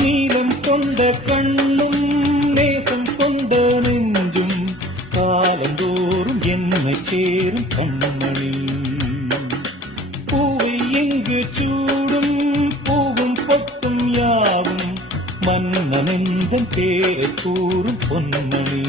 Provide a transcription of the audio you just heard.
நீலம் கொண்ட கண்ணும் நேசம் கொண்ட நெஞ்சும் காலந்தோறும் என்னை சேரும் கண்மணி. பூவை எங்கு சூடும் பூவும் பொட்டும் யாவும் மன்னனெந்தன் பேரை கூறும் பொன்மணி.